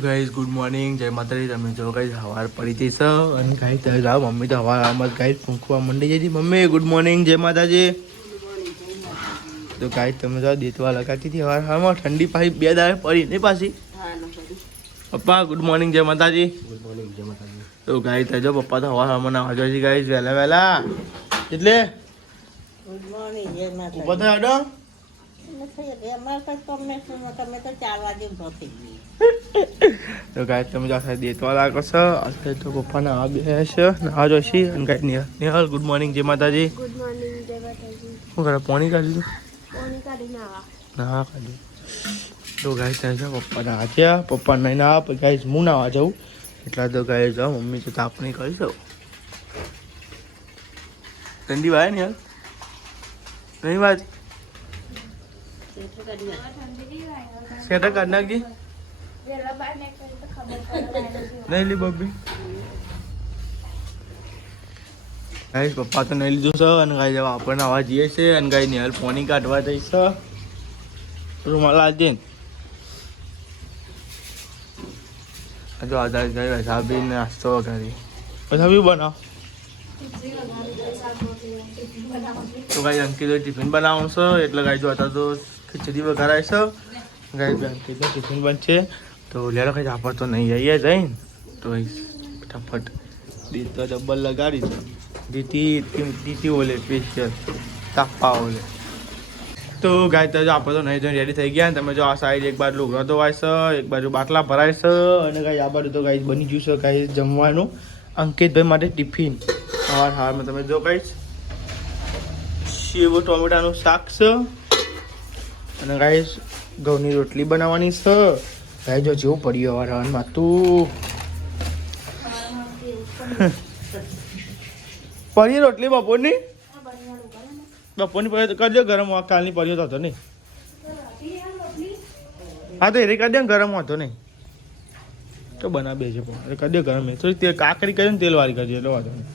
Guys good morning જય માતાજી. તમે જો ગાઈઝ હવાર પડી હતી સર અને ગાઈઝ તમે જાઓ. મમ્મી તો હવાર હવામાં ગાઈઝ ફૂંકવા મંડી જઈ હતી. મમ્મી ગુડ મોર્નિંગ જય માતાજી. તો ગાઈઝ તમે જાઓ દેતવા લગાતી હતી હવાર. હવામાં ઠંડી પાછી બે દાડે પડી નહીં પાછી. પપ્પા ગુડ મોર્નિંગ જય માતાજી. ગુડ મોર્નિંગ જય માતાજી. તો ગાઈઝ જો પપ્પા તો હવા હવામાં ના જોઈએ છે ગાઈઝ વહેલા વહેલા. એટલે? ગુડ મોર્નિંગ જય માતાજી. ઊભા થયા હેડો. તમે તમે તો ચાર વાગે ઊભો થઈ ગઈ. તો ગાય તમે જો સાહેબ દેતવા લાગો છો. અત્યારે તો પપ્પાના આ બે છે. આ જોશી અને ગાય નિહાલ. નિહાલ ગુડ મોર્નિંગ જય માતાજી. ગુડ મોર્નિંગ જય માતાજી. શું કરે? પાણી કાઢી લીધું? ના કાઢ્યું તો ગાય ત્યાં છે પપ્પા ના હાચ્યા પપ્પા નહીં ના પછી ગાય હું નાવા જાઉં. એટલા તો ગાય જાઉં મમ્મી તો તાપ નહીં કરી શકું ઠંડી વાય નિહાલ? નહીં વાત સેટા કાઢ નાખજી નહીં લી બબ્બી ગાઈસ પપ્પા તો નહીં લીધું છે અને ગાઈ જવા આપણને આવા જઈએ છે અને ગાઈ નિહાલ ફોની કાઢવા જઈશ રૂમાલ આજે જો આધાર ગઈ સાબી નાસ્તો કરી પછી બનાવ. તો ગાઈ અંકિત ટિફિન બનાવવાનું છે એટલે ગાઈ જો હતા તો ખીચડી વઘારાય છે. ગાઈ અંકિતનું ટિફિન બનશે. તો લેલો કઈ આપણે તો નહીં જઈએ જઈને. તો ફટાફટ દી તો ડબ્બલ લગાડી દો દીતી દીતી ઓલે સ્પેશિયલ તાપા ઓલે. તો ગાય તો આપણે તો નહીં જોઈને રેડી થઈ ગયા ને તમે જો આ સાઈડ એક બાજુ લુગડા ધોવાય છે એક બાજુ બાટલા ભરાય છે અને કાંઈ આ બાજુ તો કાંઈ બની ગયું છે કાંઈ જમવાનું. અંકિતભાઈ માટે ટિફિન. હાર હારમાં તમે જો કાંઈ શેવો ટોમેટાનું શાક છે અને કાંઈ ઘઉંની રોટલી બનાવવાની છે. ગાય જો જેવું પડ્યું હવે રનમાં તું પનીર રોટલી બપોરની? બપોરની પડી કરજો ગરમ કાલની પડી તો હતો નહીં. હા તો એ કરી દે ગરમ હતો નહીં. તો બનાવે છે પણ કરી દે ગરમ. થોડી તેલ કાકડી કરી ને તેલ વાળી કરજો એટલે વાંધો નહીં.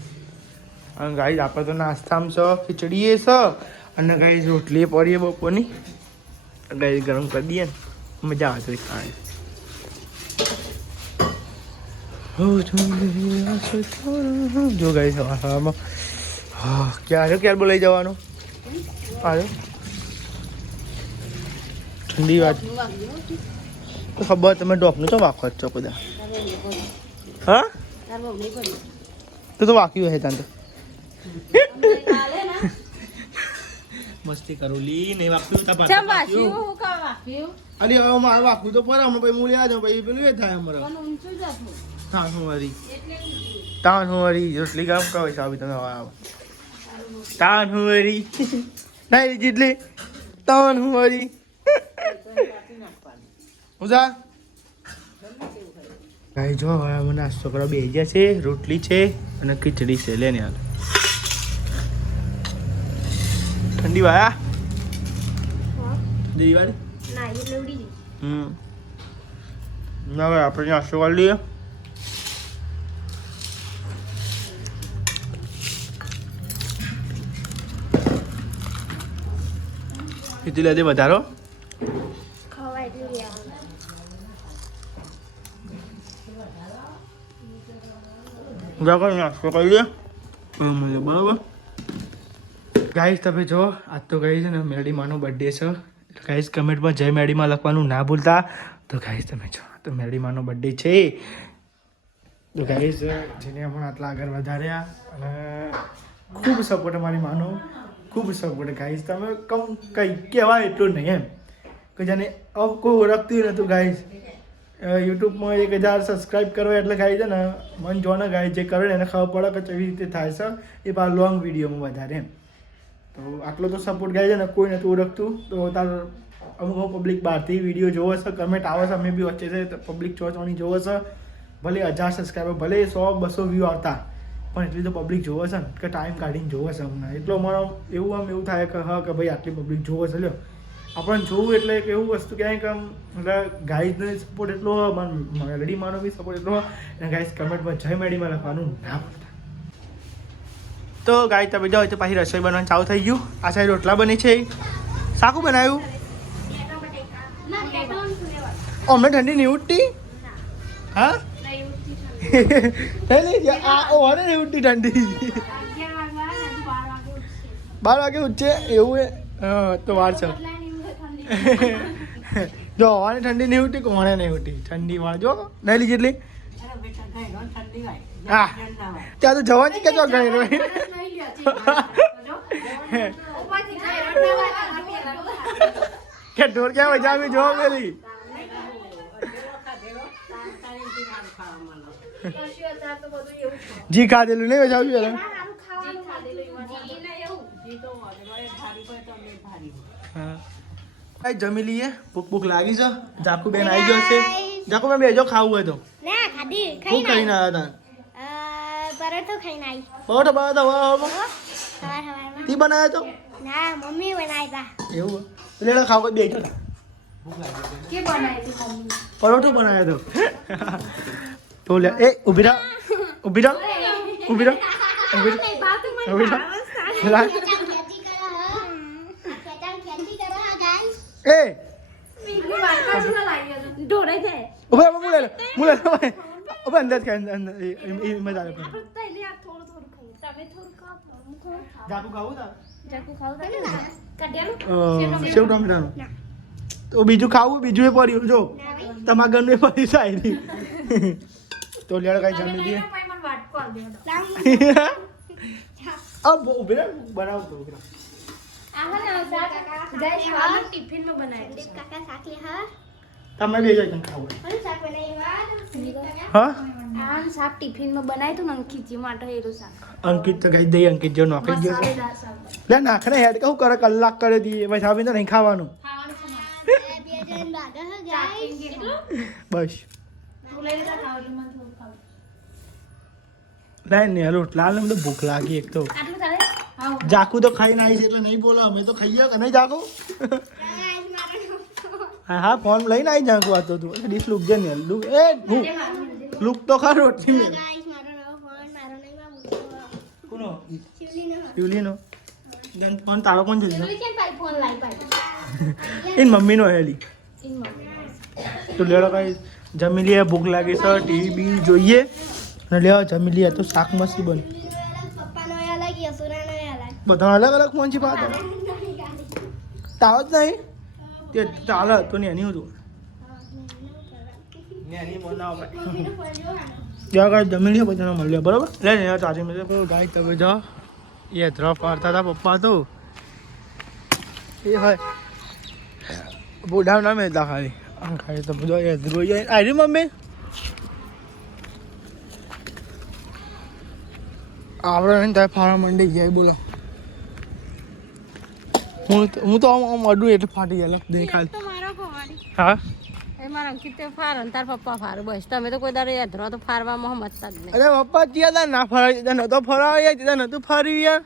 અને ગાઈ આપણે તો નાસ્તામાં છ ખીચડી એ છે અને ગાઈ રોટલી પડીએ બપોરની. ગાઈ ગરમ કરી દઈએ ને. મજા આવે થોડી ખાવાની. જો ગઈ સવારમાં હા ક્યારે ક્યારે બોલાઈ જવાનું? આવ્યો ઠંડી વાત. તો ખબર તમે ડોકનું તો વાંખો જ છો બધા. હા? તો તો વાક્યું હે તાન તો. મસ્તી કરું લી નહીં વાક્યું તા ચમ પાછું વાસ્યું હું કા વાસ્યું અરે હવે મારે વાક્યું તો પર અમે પછી મૂલ્યા જાઉં પછી પેલું એ થાય અમારે. ઊંચું જ હતું તાણ હું વરી તાણ હું વરી રોટલી કામ કહો તમે હવે આવો તાણ હું વરી નહીં જેટલી તાણ હું વરી ઉજા. ભાઈ જો હવે અમે નાસ્તો કરવા બે ગયા છે રોટલી છે અને ખીચડી છે. લે ને હાલ. ઠંડી વાયા દિવાળી? હમ. ના આપણે નાસ્તો કરી લઈએ? કેટલી લીધી વધારો. નાસ્તો કરી બરાબર. ગાઈસ તમે જો આજ તો ગઈ છે ને મેડીમાનો બર્થડે છે. ગાઈસ કમેન્ટમાં જય મેડીમાં લખવાનું ના ભૂલતા. તો ગાઈસ તમે જો તો મેડીમાનો બર્થડે છે. તો ગાઈસ જેને પણ આટલા આગળ વધાર્યા અને ખૂબ સપોર્ટ અમારી માનો. ખૂબ સપોર્ટ ગાઈશ તમે કમ કંઈ કહેવાય એટલું નહીં એમ. કે જેને અવ કોઈ ઓળખતું નહોતું ગાઈશ યુટ્યુબમાં એક હજાર સબસ્ક્રાઈબ કરવા એટલે ગાઈ છે ને, મન જો ને ગાય જે કરે એને ખબર પડે કે કેવી રીતે થાય છે. એ પાછા લોંગ વિડીયોમાં વધારે એમ. તો આટલો તો સપોર્ટ ગાય છે ને, કોઈ નહોતું ઓળખતું. તો તાર અમુક પબ્લિક બહારથી વીડિયો જોવો છે કમેન્ટ આવે છે, અમે બી વચ્ચે છે પબ્લિક ચોચવાની જોવો છે. ભલે હજાર સબસ્ક્રાઈબર ભલે સો, બસો વ્યૂ આવતા. પણ એટલી તો પબ્લિક જોવે છે ને કે ટાઈમ કાઢીને જોવે છે અમને. એટલો મારો એવું આમ એવું થાય કે હા કે ભાઈ આટલી પબ્લિક જોવે છે. લ્યો. આપણને જોવું એટલે એક એવું વસ્તુ ક્યાંય કે આમ એટલે ગાઈઝનો સપોર્ટ એટલો મેલડી માનો બી સપોર્ટ એટલો અને ગાઈઝ કમેન્ટમાં જય મેડીમાં લખવાનું ના ભૂલતા. તો ગાય તમે જાઓ તો પાછી રસોઈ બનવાનું ચાલુ થઈ ગયું. આ સાઈડ રોટલા બની છે. શાકું બનાવ્યું? ઓમલેટ ઠંડી નહીં ઉઠતી હા? નહીં. આ ઓરે ને ઉઠી ઠંડી બાર વાગે ઉઠશે. એવું એ હા તો વાર છે. જો હવાને ઠંડી નહીં ઉઠી કોણે નહીં ઉઠી ઠંડી વાળ જો નહીં લીધી એટલી હા. ત્યાં તો જવાની કે જો ગઈ રહી. કે ઢોર ક્યાં મજા આવી જો પેલી હોય ખાધેલું નહીં ભારી હોય હા. જમી લઈએ. ભૂખ ભૂખ લાગી છે. જાકુબેન આવી ગયો છે. જાકુબેન બેજો ખાવું હોય તો. ભૂખ ખાધી. શું આવ્યા હતા પરોઠો ખાઈને આવી બરોબર તી બનાવ્યો તો? ના મમ્મી બનાવ્યા એવું? લેડો ખાવ બેઠો હતા કે બનાવી પરોઠો બનાવ્યો તો. તો લે એ ઊભી રહો ઊભી રહો ઊભી રહો ઊભી રહો. એ ઢોરાઈ જાય ઊભા મુલે મુલે ઊભા અંદર કે અંદર અંદર એ મજા આવે પહેલે આ થોડું થોડું ખાઈએ તમે થોડું ખાઉં. જાકુ ખાવું તા જાકુ ખાવ તો કાઢ્યાનું સેવ ટમેટાનું તો બીજું ખાવું બીજું એ પડ્યું જો તમારા ઘરનું એ પડી જાય તો લેડો કઈ જમી દઈએ દેવાનો. આ બહુ ઊભી રહે બનાવ તો બનાવ્યું તમે બે જણ ખાવું હા આમ શાક ટિફિનમાં બનાવ્યું હતું ને અંકિતજી માટે એનું શાક. અંકિત તો કહી દઈએ અંકિત જો નોકરી ગયો. લે નાખ હેડ કહું કરે કલાક કરી દઈએ ભાઈ આવીને નહીં ખાવાનું. બસ તું લઈ લેતા ખાવ એટલે મને થોડું ખાવું. લાય ને હાલો, લાલ ને બધું ભૂખ લાગી એક તો. જાકુ તો ખાઈને આવી છે એટલે નહીં બોલો અમે તો ખાઈએ કે નહીં જાકુ? હા હા, ફોન લઈને આવી જાકુ આ તો તું. ડીશ લુક જે ને, લુક, એ, હું, લુક તો ખા રોટલી મેં કોનો? યુલીનો. ફોન તારો કોણ છે? એની મમ્મીનો હેલી તો લેડો કઈ જમી લઈએ, ભૂખ લાગી સર ટીવી જોઈએ. અને લેવા જમી લઈએ તો શાક મસ્તી બન. બધા અલગ અલગ ફોન છે પાછા તાવ જ નહીં? તે ચાલે તો ને એની હતું. ત્યાં કાંઈ જમી લઈએ બધાને મળીએ બરાબર? લે ને ચાચી મેં ગાય તમે જાઓ એ ધ્રફ પાડતા હતા પપ્પા તો. એ હોય બુઢા ના મેળતા ખાલી આમ ખાલી તો બધો એ ધ્રોઈ આવી મમ્મી? આપણે નહીં ત્યાં ફાળા મંડી ગયા બોલો. હું તો- હું તો આમ આમ અડું એટલે ફાટી ગયેલો દેખાય. હા? મારા અંકિત ફાર અને તાર પપ્પા ફાર બસ. તમે તો કોઈ દાડે યાદ તો ફારવામાં જ નહીં. અરે પપ્પા ત્યાં તા ના ફરાવી ત્યાં નતો ફરાવી ત્યાં નતું ફરી યાર.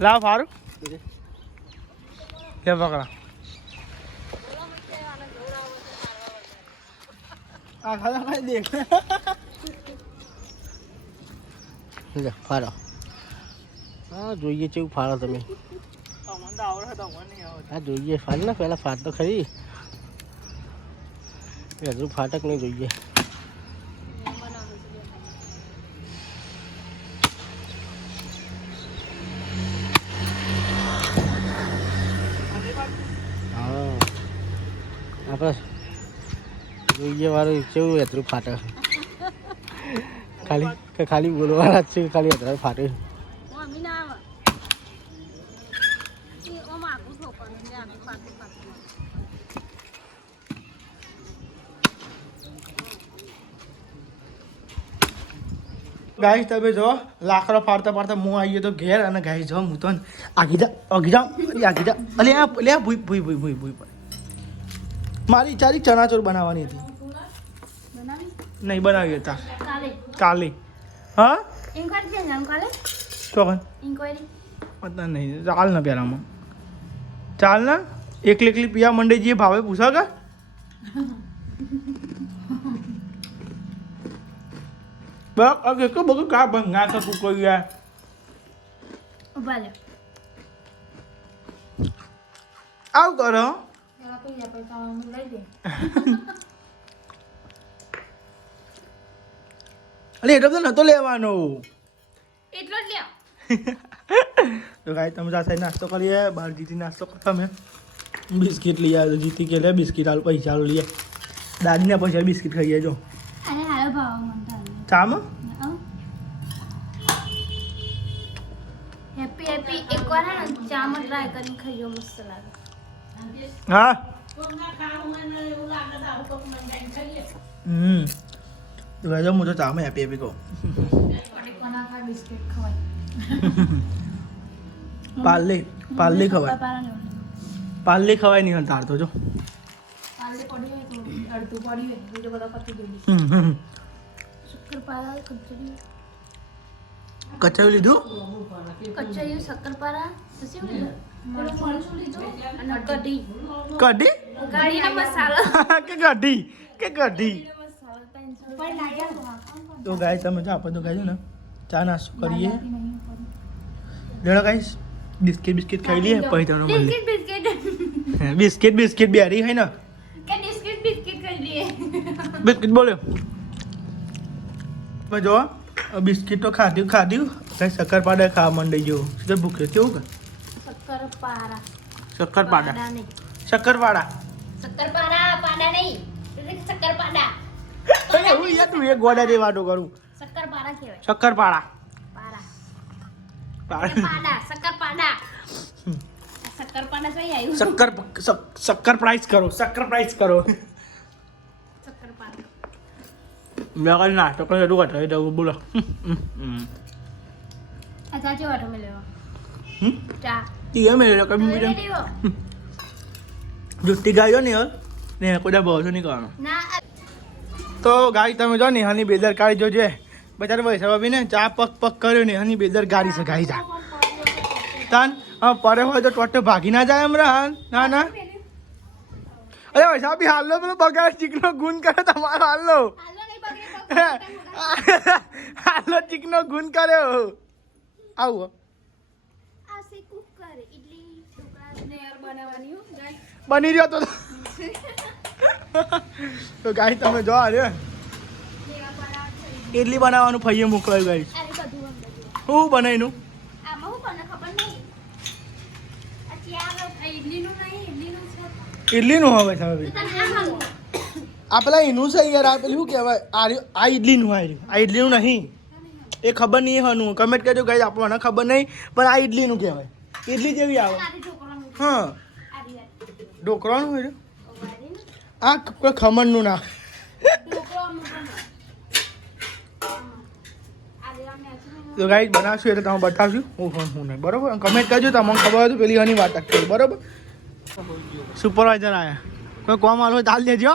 લાવ ફારું. લે પકડા. આ ફાળો હા, જોઈએ કેવું ફાળો તમે. જોઈએ. ફાળ ને, પહેલાં ફાટ ખરી. હજુ ફાટક નહીં જોઈએ હા આપણે વાળું કેવું હેતરું ફાટે ખાલી કે ખાલી બોલવાના જ છે ખાલી હેતરા ફાટે ગાઈસ તમે જો લાકડો ફાડતા ફાડતા હું આવી ગયો તો ઘેર અને ગાઈસ જો હું તો આગી જા આગી જા આગી જા. અલે આ લે ભૂઈ ભૂઈ ભૂઈ ભૂઈ ભૂઈ મારી ચારી ચણાચોર બનાવવાની હતી. નહીં બનાવી હતા કાલે. હા? ચોકન પતા નહીં. ચાલ ને પેલામાં ચાલ ને. એકલી એકલી પિયા મંડે ભાવે પૂછા કે? બસ અગે કે બગુ કા ભંગા? કુ કોઈ ઊભા લે આવ કરો પેલા પી જાય પછી તમે લઈ દે અરે એટલો તો નતો લેવાનો. એટલો જ લ્યો. તો ગાય તમે સાથે નાસ્તો કરીએ બહાર જીતી નાસ્તો કરતા મેં બિસ્કિટ લઈ આવ્યો જીતી કે લે બિસ્કિટ હાલ પૈસા હાલ લઈએ દાદીને પૈસા બિસ્કિટ ખાઈએ જો. અરે હાલો ભાવ મનતા ચામાં? હેપી હેપી એકવાર હે ને ટ્રાય કરીને ખાઈજો મસ્ત લાગે. હા. હમ. તો ગાય હું તો ચામાં હેપી હેપી કહું પાર્લે પાર્લે ખવાય પાર્લે ખવાય નહીં તાર તો જો કચાવી લીધું શક્કરપારા શું લીધું કઢી કઢી કે કઢી કે કઢી તો ગાય તમે જો આપણે તો ગાય છે ને. ચા નાસ્તો કરીએ. લેડો ગાઈસ બિસ્કિટ બિસ્કિટ ખાઈ લઈએ. પછી તમને મળીએ બિસ્કિટ બિસ્કિટ. બિસ્કિટ બિસ્કિટ બેરી હોય ને? કે બિસ્કિટ બિસ્કિટ કરી લઈએ. બિસ્કિટ બોલ્યો. તમે જો બિસ્કિટ તો ખાધ્યું ખાધ્યું કઈ શક્કરપાડા ખાવા માંડી ગયો. સીધો ભૂખ્યો કેવું કે? શક્કરપારા શક્કરપાડા પાડા. નહીં. શક્કરપાડા શક્કરપારા પાડા નહીં. શક્કરપાડા હું યાર તું એક ગોડા જેવી વાતો કરું. શક્કરપારા કહેવાય. શક્કરપાડા. પારા પાડા. પાડા શક્કરપાડા. શક્કરપાડા જોઈ આવ્યું. શક્કર શક્કર પ્રાઇસ કરો શક્કર પ્રાઇસ કરો. શક્કરપારા મેં કઈ નાસ્તો કરી એટલું કટાવી દઉં બોલો. આ ચાચી વાટો મેં લેવા? ચા. કઈ બીજું ગાયો ને યાર. ને કોઈ બહુ નહીં કરવાનો ના તો ગાડી તમે જો નેહાની બેદરકારી જોજે. બચારે ભાઈ બી ને ચા પગ પગ કર્યો નેહાની બેદરકારી છે ગાઈ જા. તાન હા પરે હોય તો ટોટો ભાગી ના જાય હમણાં. ના ના. અરે ભાઈ સાહેબ હાલો પેલો બગાડ ચીકનો ગુણ કરે તમારો હાલો. હાલો નહીં બગડે હાલો ચીકનો ગુણ કર્યો. આવું આ સે કુક કરે ઇડલી ઢોકળા ને યાર બનાવવાની હો ગાય બની રહ્યો તો. તો ગાઈ તમે જો લેવા ઇડલી બનાવવાનું ફઈએ મોકલાયું ગાઈ હું બનાવીનું આમાં નું કોને ખબર નહીં. આ ચા આ ઇડલીનું હવે સાહેબ આ પેલા એનું છે યાર આ પેલું શું કહેવાય? આ રહ્યું- આ ઇડલીનું આ રહ્યું. આ ઇડલીનું નહીં. એ ખબર નહીં હનું. કમેન્ટ કરજો ગાઈ આપણને ખબર નહીં પણ આ ઇડલીનું કહેવાય. ઇડલી જેવી આવે. હા. ઢોકળાનું હોય આ કોઈ ખમણનું ના તો ગાઈ બનાવશું એટલે તમે બતાવશું. હું હું હું નહીં, બરોબર? કમેન્ટ કરજો, તમને ખબર હોય તો પેલી હની વાત કરી બરોબર? સુપરવાઇઝર આયા. કોઈ કોમ આલો ચાલ દેજો.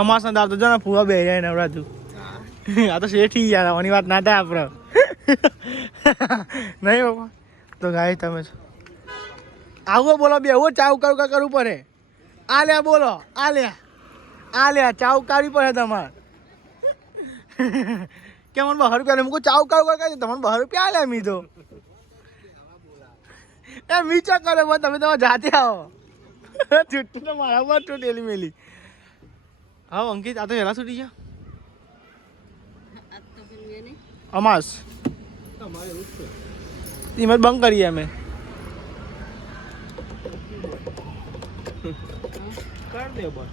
અમાસ ના તો જો ને ફૂવા બે જાય નવરાતું આ તો શેઠી યાર આની વાત ના થાય આપણે. નહીં બાપા. તો ગાય તમે આવો બોલો બે આવો ચાવ કરું કા કરવું પડે? આ લે બોલો આ લે આ લે ચાવ કાઢવી પડે તમારે. કે મને બહાર રૂપિયા મૂકો ચાવ કાઢ કરી તમને બહાર રૂપિયા આલે મી તો એ મીચા કરે પણ તમે તમારે જાતે આવો. છૂટી તો મારા પર છૂટેલી મેલી. હા અંકિત આ તો વહેલા છૂટી ગયા અમાસ. ઈમેલ બંધ કરીએ અમે. કર દે બસ.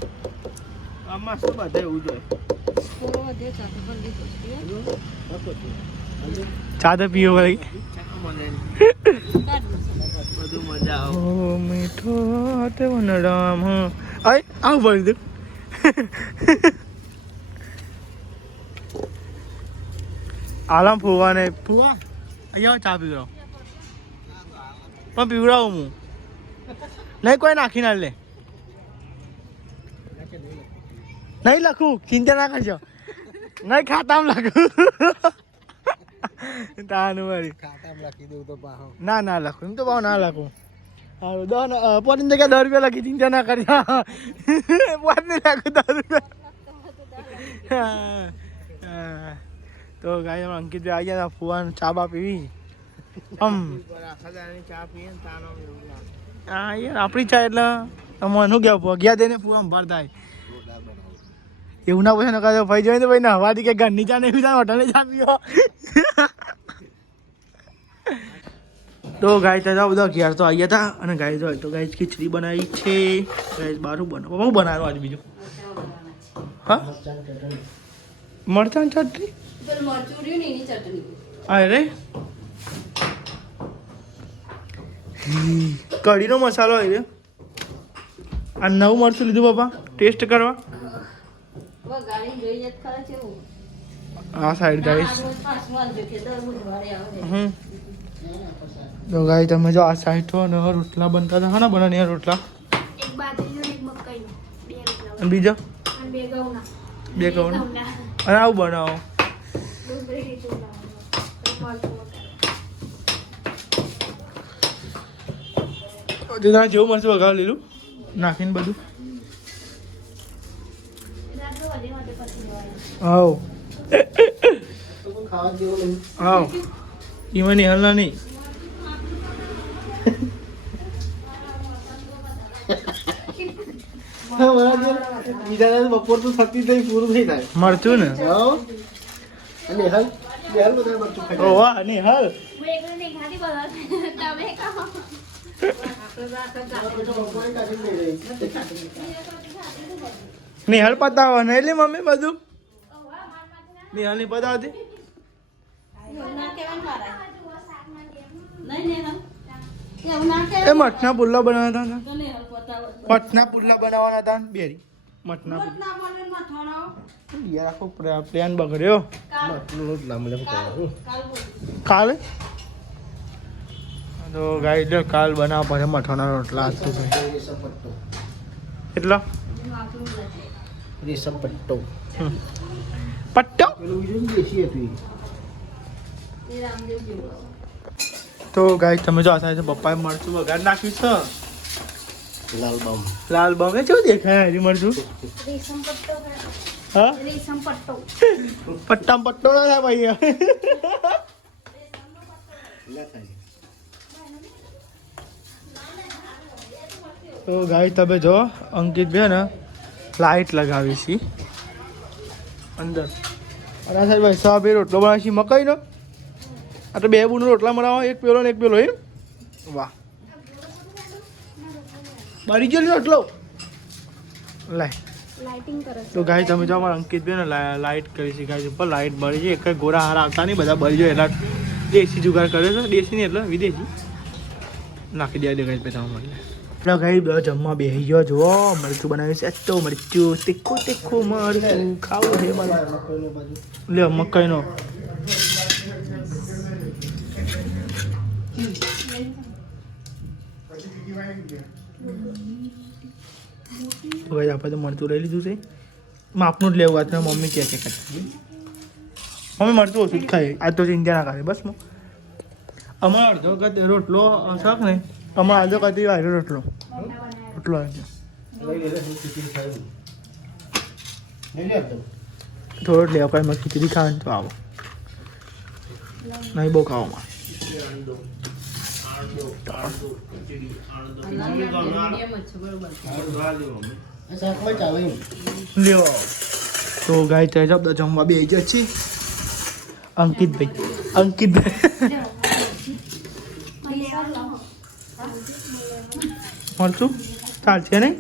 અમાસ તો બધા એવું જોઈએ ચા પીવો ભાઈ. બધું મજા આવે. મીઠો તે વનરામ. હ આય આવું બોલી દઉં આલામ ફુવા ને ફુવા? અહીંયા ચા પીવડાવ પણ પીવડાવું હું. નહીં, કોઈ નાખી ના લે. નહીં લખું, ચિંતા ના કરજો. નહીં ખાતામાં લખું. તાનું મારી લખી દઉં તો પાહો ના ના લખું. એમ તો ભાવ ના લખું. સારું દસ પોતીની જગ્યાએ દસ રૂપિયા લખી, ચિંતા ના કરી. પોતની લખું દસ રૂપિયા. તો ગાય અંકિત આવી ગયા ફુવાનું, ચા બા પીવી. આમ. હા યાર આપણી ચા એટલે આમાં શું કહેવું ભગ્યા દઈને પૂરા અંભાર થાય. એવું ના પૂછે ને કાંઈ ભાઈ જોઈને તો ભાઈ ના હવાથી કે ઘરની ચા નહીં પીતા હોટલની ચા પીઓ. તો ગાય તો બધા ઘેર તો આવ્યા હતા અને ગાય તો તો ગાય ખીચડી બનાવી છે. ગાય બારું બનાવો બહુ બનાવવાનું આજ બીજું. હા? મરચાં ચટણી. અરે કઢીનો મસાલો આવી રહ્યો આ નવું મરચું લીધું બાપા ટેસ્ટ કરવા. આ સાઈડ ગાઈશ ગાઈસ. હમ. તો ગાઈ તમે જો આ સાઈડ છો ને રોટલા બનતા હતા. હા બનાની રોટલા? એક ને એક બે રોટલા અને બીજા બે ઘઉં અને આવું બનાવો ડુંગળી લીધું લાવવાનું. મરચું વઘારેલું. જો તારે જેવું મળશે વગાડી લીધું નાખીને બધું. હાઉ. હાઉ. ઈમાં નિહાલના નહીં. બીજા બપોર તો થતી થઈ પૂરું થઈ જાય. મળતું ને? જાઓ અને હાલ હાલ બધા મળતું ખાઈ ઓ વાહ હું એકલી નહીં ખાતી બધા તમે ખાઓ. નિહાલ પતાવો ને એટલે મમ્મી બધું? નિહાલની પતાવતી? એ મઠના પુલ્લા બનાવતા હતા. મઠના પુલ્લા બનાવવાના હતા ને બેરી. મઠના યાર આખો પ્લાન બગડ્યો. કાલ મરચું લાંબુ લાંબુ કાલ કરું કાલ બોલ. કાલે તો ગાઈડ કાલ બનાવવા પડે મઠાના રોટલા આજ તો ભાઈ. એટલો? રેશમ પટ્ટો. હમ. પટ્ટો? હતું. એ. તો ગાઈ તમે જો આશા છે પપ્પાએ મરચું વગાડ નાખ્યું છે. લાલ લાલબમ લાલ જો કેવું દેખાય? હજી મરચું? રેશમ પટ્ટો હા? રેશમ પટ્ટો. પટ્ટા પટ્ટો ના થાય ભાઈ ના થાય તો ગાય તમે જો અંકિત બે ને લાઈટ લગાવી છે. અંદર. અને સાહેબ ભાઈ સાહેબ બે રોટલો બનાવી છે મકાઈનો? આ તો બે બુનો રોટલા બનાવો એક પેલો ને એક પેલો એમ? વાહ. બળી ગયો રોટલો. લાય તો ગાય તમે જો અમારા અંકિત બે ને લાઈટ કરી છે ગાય ઉપર લાઈટ બળી છે એક ગોરા હાર આવતા નહીં બધા બળી જાય એટલા દેશી જુગાર કરે છે દેશી નહીં એટલે વિદેશી. નાખી દે દે ગાય પૈસા મળે એટલે ગાય બે જમવા બેસી ગયો. જુઓ, મરચું બનાવ્યું છે. તો મરચું, તીખું તીખું મરચું. ખાવું છે મારે. લે, મકાઈનો. તો ગાય આપણે તો મરચું લઈ લીધું છે. માપનું જ લેવું, આજ મમ્મી કહે કરતા મમ્મી મરચું ઓછું જ ખાય આ તો ચિંતા ના કરે, બસ અમારો અડધો વખત રોટલો શાક ને. અમારો અડધો વખત આવ્યો રોટલો રોટલો આવ્યો લઈ લે હું ખીચડી ખાઈ લઈ લે એકદમ થોડો જ લેવા કોઈ એમાં ખીચડી ખાવાની તો આવો નહીં બહુ ખાવામાં આ શાકમાં ચાલે એમ લ્યો તો ગાય ત્યાં જબ જમવા બે જ છે અંકિતભાઈ અંકિતભાઈ મળશું ચાલશે નહીં?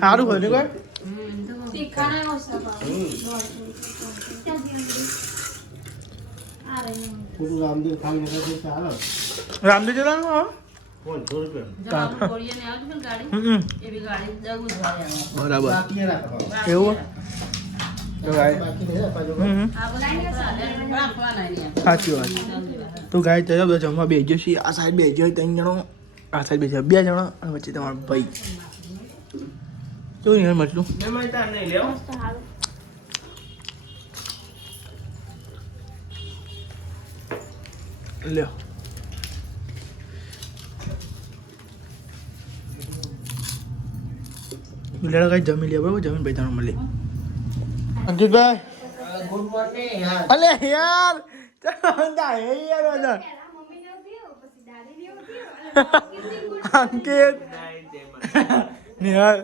સારું હોય ને રામદેવ જવાનું. બરાબર. એવું તો ગાય. સાચી વાત. તો ગાય તો બધા જમવા ગયો છીએ. આ સાઈડ બે હોય ત્રણ જણો. આ સાઈડ બેસી બે જણા અને વચ્ચે તમારો ભાઈ. કેવું નહીં મતલું લ્યો. લેડા કઈ જમી લે બરાબર? જમીન ભાઈ તમને મળે. અંકિતભાઈ? ગુડ મોર્નિંગ અલે યાર ચાલો બધા. હે યાર અંદર Ankit Nihal.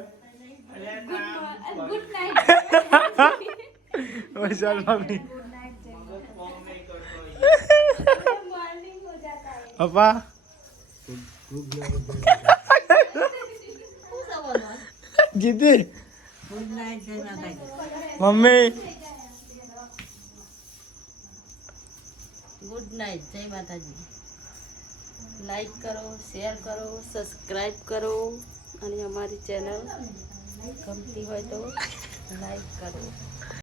Good night Vishal mummy. Papa? જીતી મમ્મી. ગુડ નાઇટ જય માતાજી. લાઈક કરો શેર કરો સબસ્ક્રાઈબ કરો અને અમારી ચેનલ ગમતી હોય તો લાઈક કરો.